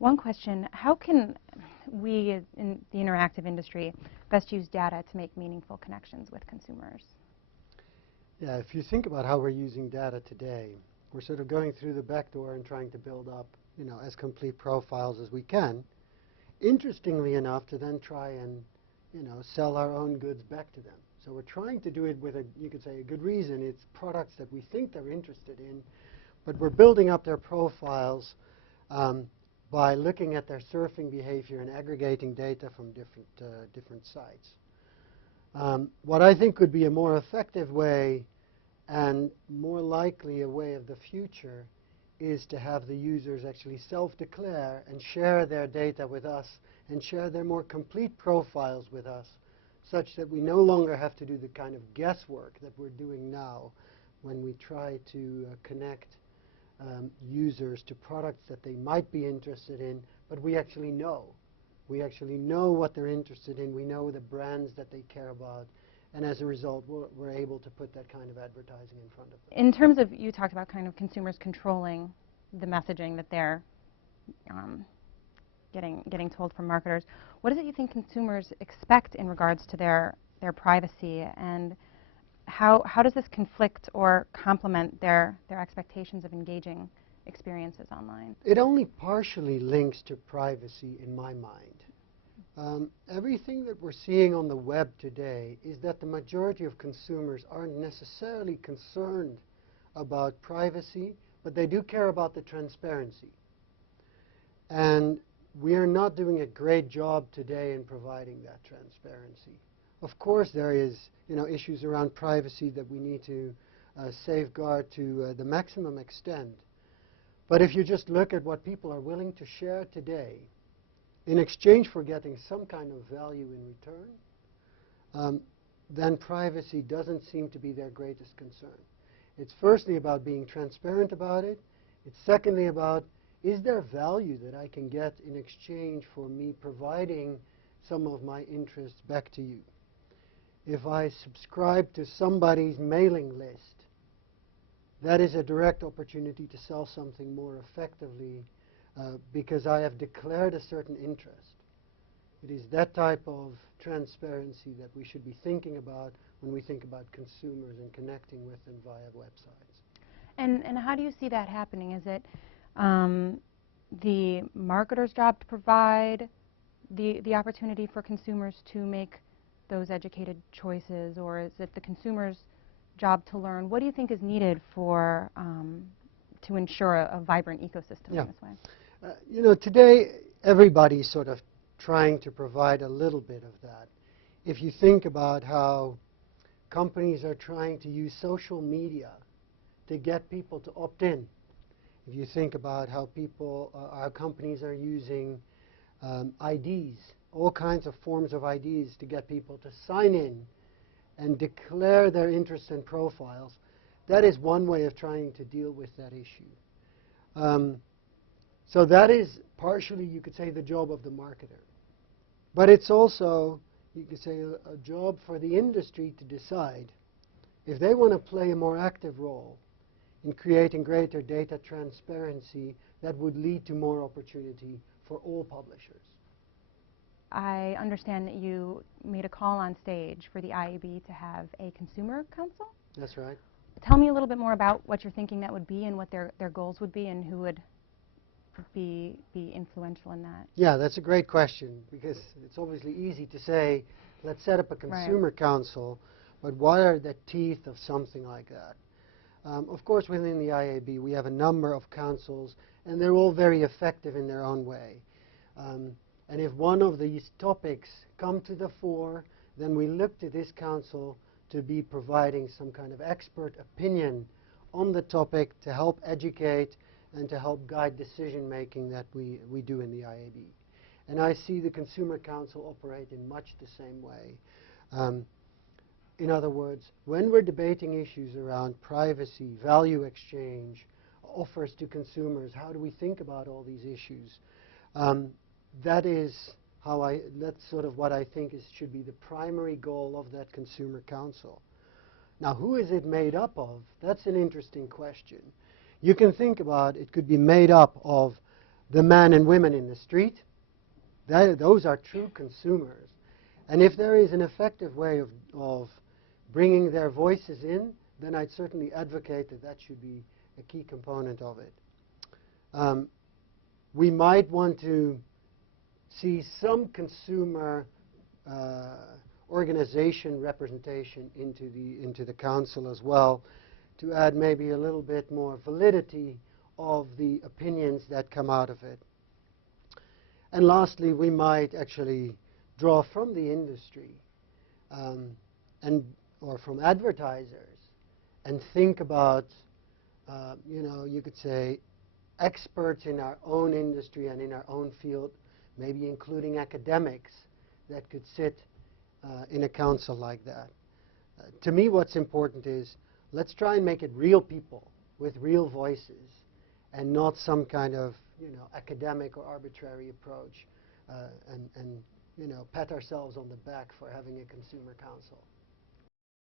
One question, how can we in the interactive industry best use data to make meaningful connections with consumers? Yeah, if you think about how we're using data today, we're sort of going through the back door and trying to build up, as complete profiles as we can. Interestingly enough, to then try and, sell our own goods back to them. So we're trying to do it with you could say, a good reason. It's products that we think they're interested in, but we're building up their profiles by looking at their surfing behavior and aggregating data from different sites. What I think could be a more effective way and more likely a way of the future is to have the users actually self-declare and share their data with us and share their more complete profiles with us, such that we no longer have to do the kind of guesswork that we're doing now when we try to connect users to products that they might be interested in, but we actually know. We actually know what they're interested in. We know the brands that they care about. And as a result, we're able to put that kind of advertising in front of them. In terms of, you talked about kind of consumers controlling the messaging that they're getting told from marketers. What is it you think consumers expect in regards to their privacy, and how does this conflict or complement their expectations of engaging experiences online? It only partially links to privacy in my mind. Everything that we're seeing on the web today is that the majority of consumers aren't necessarily concerned about privacy, but they do care about the transparency. And we are not doing a great job today in providing that transparency. Of course, there is issues around privacy that we need to safeguard to the maximum extent. But if you just look at what people are willing to share today, in exchange for getting some kind of value in return, then privacy doesn't seem to be their greatest concern. It's firstly about being transparent about it. It's secondly about, is there value that I can get in exchange for me providing some of my interests back to you? If I subscribe to somebody's mailing list, that is a direct opportunity to sell something more effectively because I have declared a certain interest. It is that type of transparency that we should be thinking about when we think about consumers and connecting with them via websites. And how do you see that happening? Is it the marketer's job to provide the opportunity for consumers to make those educated choices, or is it the consumer's job to learn? What do you think is needed for to ensure a vibrant ecosystem in this way? Today everybody's sort of trying to provide a little bit of that. If you think about how companies are trying to use social media to get people to opt in, if you think about how our companies are using IDs, all kinds of forms of IDs to get people to sign in and declare their interests and profiles, that is one way of trying to deal with that issue. So that is partially, you could say, the job of the marketer. But it's also, you could say, a job for the industry to decide if they want to play a more active role in creating greater data transparency that would lead to more opportunity for all publishers. I understand that you made a call on stage for the IAB to have a consumer council? That's right. Tell me a little bit more about what you're thinking that would be and what their goals would be and who would be influential in that. Yeah, that's a great question, because it's obviously easy to say, let's set up a consumer council, but what are the teeth of something like that? Of course, within the IAB, we have a number of councils, and they're all very effective in their own way. And if one of these topics come to the fore, then we look to this council to be providing some kind of expert opinion on the topic to help educate and to help guide decision-making that we do in the IAB. And I see the Consumer Council operate in much the same way. In other words, when we're debating issues around privacy, value exchange, offers to consumers, how do we think about all these issues? That's sort of what I think should be the primary goal of that Consumer Council. Now, who is it made up of? That's an interesting question. You can think about it could be made up of the men and women in the street. Those are true consumers. And if there is an effective way of bringing their voices in, then I'd certainly advocate that that should be a key component of it. We might want to see some consumer organization representation into the council as well, to add maybe a little bit more validity of the opinions that come out of it. And lastly, we might actually draw from the industry or from advertisers and think about, you could say, experts in our own industry and in our own field, maybe including academics that could sit in a council like that. To me, what's important is let's try and make it real people with real voices and not some kind of academic or arbitrary approach and pat ourselves on the back for having a consumer council.